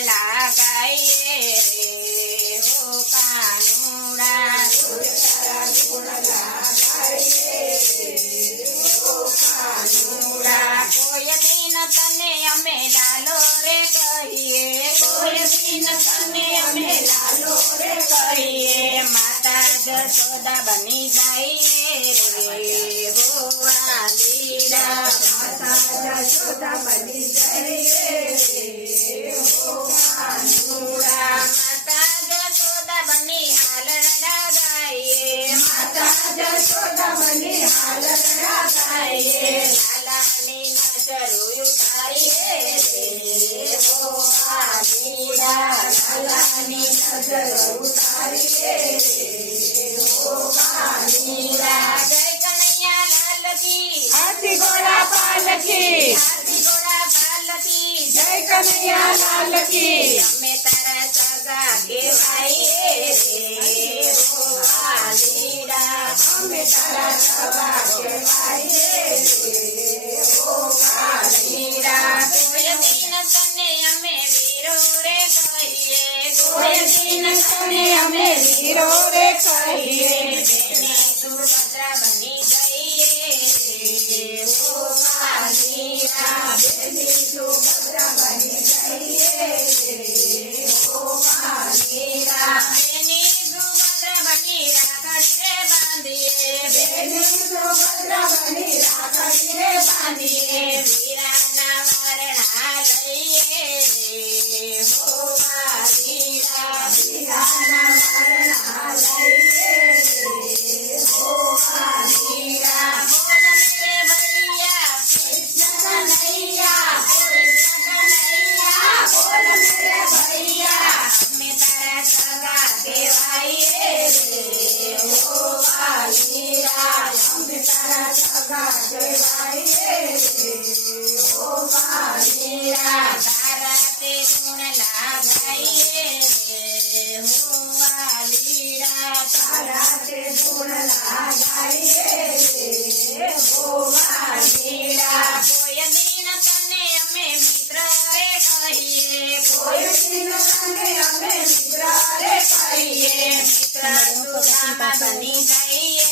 लगाइए रे हो कानुड़ा रोज तारा गुण लगाइए रे हो कानुड़ा कोई दिन तने अमे लालो रे कहिए कोई दिन तने अमे लालो रे कहिए माता जसोदा बनी जाइए रे हो आलीरा माता जसोदा बनी जाइए रे हो कानुड़ा माता जसोदा बनी हाल लगाइए माता जसोदा बनी हाल लगाइए लालानी नजर उतारिए रे हो आलीरा लालानी नजर उतारिए रे हो आलीरा जय कन्हैया लाल की हाथी घोड़ा पाल की हाथी घोड़ा पाल की जय कन्हैया लाल की અમે તારા સગા કહેવાઈએ રે હો કાલીડા અમે તારા સગા કહેવાઈએ રે હો કાલીડા કોઈ દિન તને અમે વીરો રે કહીએ કોઈ દિન તને અમે વીરો રે કહીએ બેને સુભદ્રા બની જઈએ રે હો કાલીડા બેની સુભદ્રા બની જઈએ રે હો કાલીડા બેની સુભદ્રા બની રાખડી રે બાંધીએ બેની સુભદ્રા બની રાખડી રે બાંધીએ વીરાના વરણા લઈએ રે હો કાલીડા વીરાના વરણા લઈએ રે હો કાલીડા બોલ મેરે ભૈયા કૃષ્ણ કનૈયા કૃષ્ણ કનૈયા બોલ મેરે ભૈયા અમે તારા સગા કહેવાઈએ રે હો કાલીડા અમે તારા સગા કહેવાઈએ રે હો કાલીડા તારા તે ગુણ લાગાઈએ રે હો વાલીડા તારા તે ગુણ લાગાઈએ રે હો કાલીડા કોઈ દિન તને અમે મિત્ર રે કહીએ કોઈ દિન તને અમે મિત્ર રે કહીએ મિત્ર સુદામા બની જઈએ